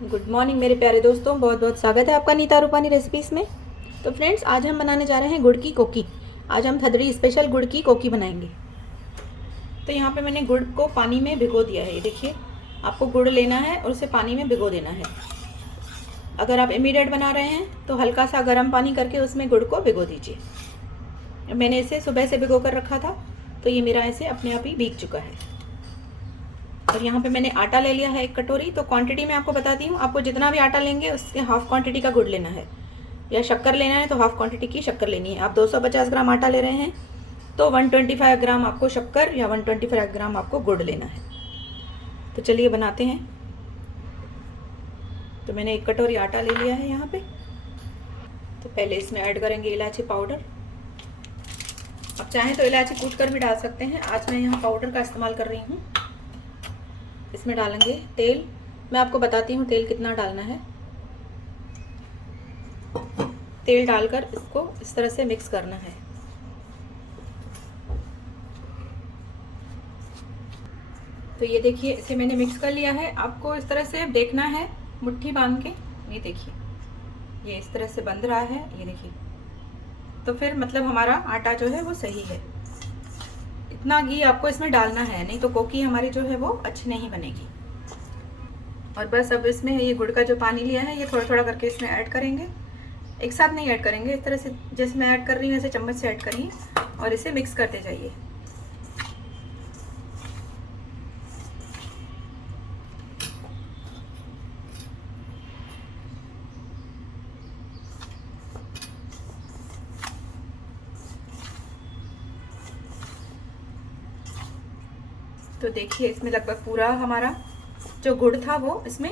Good morning मेरे प्यारे दोस्तों, बहुत बहुत स्वागत है आपका नीता रूपानी रेसिपीज़ में। तो फ्रेंड्स, आज हम बनाने जा रहे हैं गुड़ की कोकी। आज हम थदड़ी स्पेशल गुड़ की कोकी बनाएंगे। तो यहाँ पे मैंने गुड़ को पानी में भिगो दिया है। ये देखिए, आपको गुड़ लेना है और उसे पानी में भिगो देना है। अगर आप इमीडिएट बना रहे हैं तो हल्का सा गर्म पानी करके उसमें गुड़ को भिगो दीजिए। मैंने इसे सुबह से भिगो कर रखा था, तो ये मेरा ऐसे अपने आप ही भीग चुका है। और यहाँ पे मैंने आटा ले लिया है 1 कटोरी। तो क्वांटिटी मैं आपको बताती हूँ, आपको जितना भी आटा लेंगे उसके हाफ क्वांटिटी का गुड़ लेना है, या शक्कर लेना है तो हाफ क्वांटिटी की शक्कर लेनी है। आप 250 ग्राम आटा ले रहे हैं तो 125 ग्राम आपको शक्कर या 125 ग्राम आपको गुड़ लेना है। तो चलिए बनाते हैं। तो मैंने 1 कटोरी आटा ले लिया है यहाँ पे। तो पहले इसमें ऐड करेंगे इलायची पाउडर। आप चाहें तो इलायची कूट कर भी डाल सकते हैं, आज मैं यहाँ पाउडर का इस्तेमाल कर रही हूँ। इसमें डालेंगे तेल। मैं आपको बताती हूँ तेल कितना डालना है। तेल डालकर इसको इस तरह से मिक्स करना है। तो ये देखिए, इसे मैंने मिक्स कर लिया है। आपको इस तरह से देखना है, मुट्ठी बांध के। ये देखिए, ये इस तरह से बंध रहा है, ये देखिए। तो फिर मतलब हमारा आटा जो है वो सही है। इतना घी आपको इसमें डालना है, नहीं तो कोकी हमारी जो है वो अच्छी नहीं बनेगी। और बस अब इसमें ये गुड़ का जो पानी लिया है ये थोड़ा थोड़ा करके इसमें ऐड करेंगे। एक साथ नहीं ऐड करेंगे, इस तरह से जैसे मैं ऐड कर रही हूँ ऐसे चम्मच से ऐड करिए और इसे मिक्स करते जाइए। तो देखिए, इसमें लगभग पूरा हमारा जो गुड़ था वो इसमें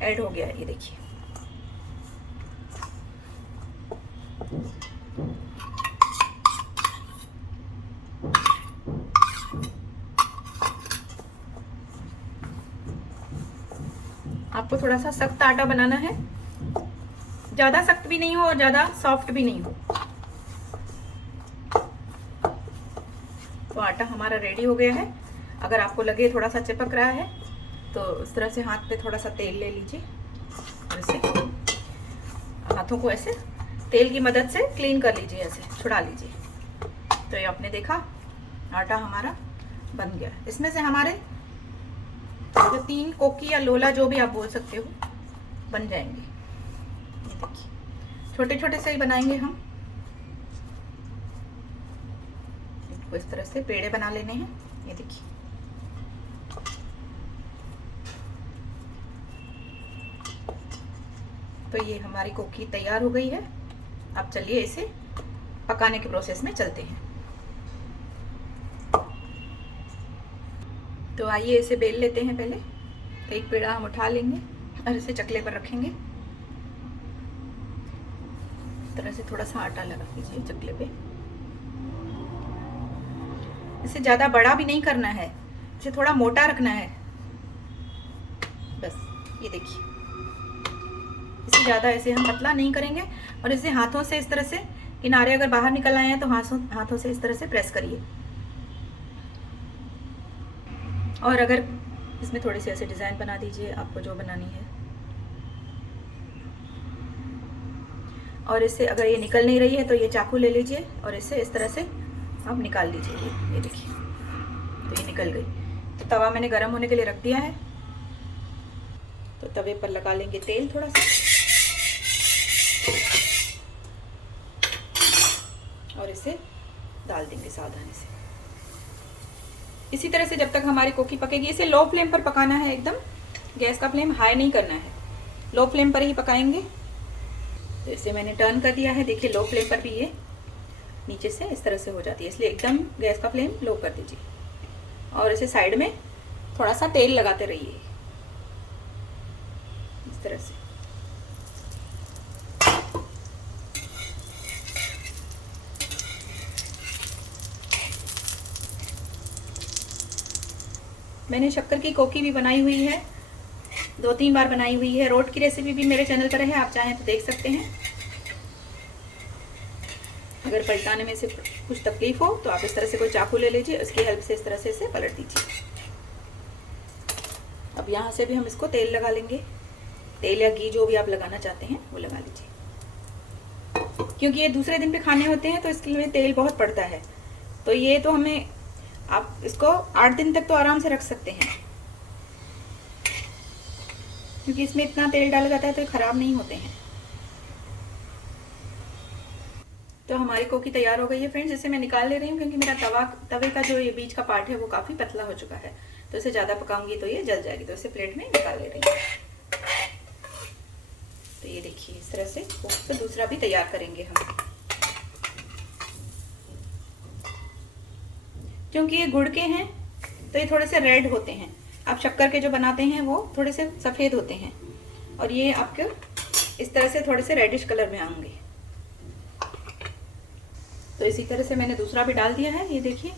ऐड हो गया है। ये देखिए, आपको थोड़ा सा सख्त आटा बनाना है, ज़्यादा सख्त भी नहीं हो और ज़्यादा सॉफ्ट भी नहीं हो। तो आटा हमारा रेडी हो गया है। अगर आपको लगे थोड़ा सा चिपक रहा है तो इस तरह से हाथ पे थोड़ा सा तेल ले लीजिए और इसे हाथों को ऐसे तेल की मदद से क्लीन कर लीजिए, ऐसे छुड़ा लीजिए। तो ये आपने देखा, आटा हमारा बन गया। इसमें से हमारे 3 कोकी या लोला जो भी आप बोल सकते हो बन जाएंगे। ये देखिए, छोटे छोटे से ही बनाएंगे हम। इसको इस तरह से पेड़े बना लेने हैं। ये देखिए, तो ये हमारी कोकी तैयार हो गई है। अब चलिए इसे पकाने के प्रोसेस में चलते हैं। तो आइए इसे बेल लेते हैं। पहले तो एक पेड़ा हम उठा लेंगे और इसे चकले पर रखेंगे। इस तरह से थोड़ा सा आटा लगा दीजिए चकले पे। इसे ज़्यादा बड़ा भी नहीं करना है, इसे थोड़ा मोटा रखना है बस। ये देखिए, इसे ज़्यादा ऐसे हम पतला नहीं करेंगे। और इसे हाथों से इस तरह से किनारे अगर बाहर निकल आए हैं तो हाथों से इस तरह से प्रेस करिए। और अगर इसमें थोड़ी सी ऐसे डिज़ाइन बना दीजिए, आपको जो बनानी है। और इससे अगर ये निकल नहीं रही है तो ये चाकू ले लीजिए और इससे इस तरह से आप निकाल लीजिए। ये देखिए, तो ये निकल गई। तो तवा मैंने गर्म होने के लिए रख दिया है। तो तवे पर लगा लेंगे तेल थोड़ा सा और इसे डाल देंगे सावधानी से। इसी तरह से जब तक हमारी कोकी पकेगी, इसे लो फ्लेम पर पकाना है एकदम। गैस का फ्लेम हाई नहीं करना है, लो फ्लेम पर ही पकाएंगे। तो इसे मैंने टर्न कर दिया है। देखिए, लो फ्लेम पर भी ये नीचे से इस तरह से हो जाती है, इसलिए एकदम गैस का फ्लेम लो कर दीजिए। और इसे साइड में थोड़ा सा तेल लगाते रहिए इस तरह से। मैंने शक्कर की कोकी भी बनाई हुई है, 2-3 बार बनाई हुई है। रोट की रेसिपी भी मेरे चैनल पर है, आप चाहें तो देख सकते हैं। अगर पलटाने में से कुछ तकलीफ हो तो आप इस तरह से कोई चाकू ले लीजिए, उसकी हेल्प से इस तरह से इसे पलट दीजिए। अब यहाँ से भी हम इसको तेल लगा लेंगे, तेल या घी जो भी आप लगाना चाहते हैं वो लगा लीजिए, क्योंकि ये दूसरे दिन पे खाने होते हैं तो इसके लिए तेल बहुत पड़ता है। तो ये तो हमें, आप इसको 8 दिन तक तो आराम से रख सकते हैं, क्योंकि इसमें इतना तेल डाला जाता है तो ये ख़राब नहीं होते हैं। तो हमारी कोकी तैयार हो गई है फ्रेंड्स। इसे मैं निकाल ले रही हूँ क्योंकि मेरा तवे का जो ये बीच का पार्ट है वो काफ़ी पतला हो चुका है, तो इसे ज़्यादा पकाऊंगी तो ये जल जाएगी। तो इसे प्लेट में निकाल ले रही हूँ। तो ये देखिए इस तरह से तो दूसरा भी तैयार करेंगे हम। क्योंकि ये गुड़ के हैं तो ये थोड़े से रेड होते हैं, आप शक्कर के जो बनाते हैं वो थोड़े से सफ़ेद होते हैं, और ये आपके इस तरह से थोड़े से रेडिश कलर में आएंगे। तो इसी तरह से मैंने दूसरा भी डाल दिया है, ये देखिए।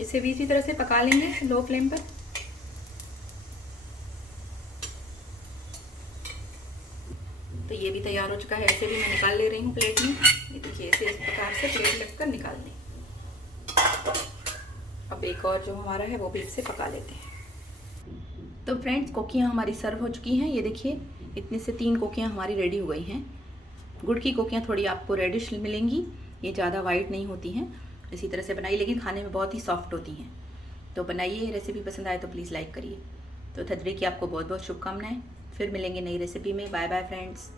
इसे भी इसी तरह से पका लेंगे लो फ्लेम पर। तो ये भी तैयार हो चुका है, ऐसे भी मैं निकाल ले रही हूँ प्लेट में। ये देखिए ऐसे इस प्रकार से प्लेट रखकर निकाल दें। अब एक और जो हमारा है वो भी इससे पका लेते हैं। तो फ्रेंड्स कोकियाँ हमारी सर्व हो चुकी हैं। ये देखिए इतने से 3 कोकियाँ हमारी रेडी हो गई हैं। गुड़ की कोकियाँ थोड़ी आपको रेडिश मिलेंगी, ये ज़्यादा वाइट नहीं होती हैं। इसी तरह से बनाइए, लेकिन खाने में बहुत ही सॉफ्ट होती हैं। तो बनाइए, रेसिपी पसंद आए तो प्लीज़ लाइक करिए। तो थदड़ी की आपको बहुत बहुत शुभकामनाएं। फिर मिलेंगे नई रेसिपी में। Bye bye friends.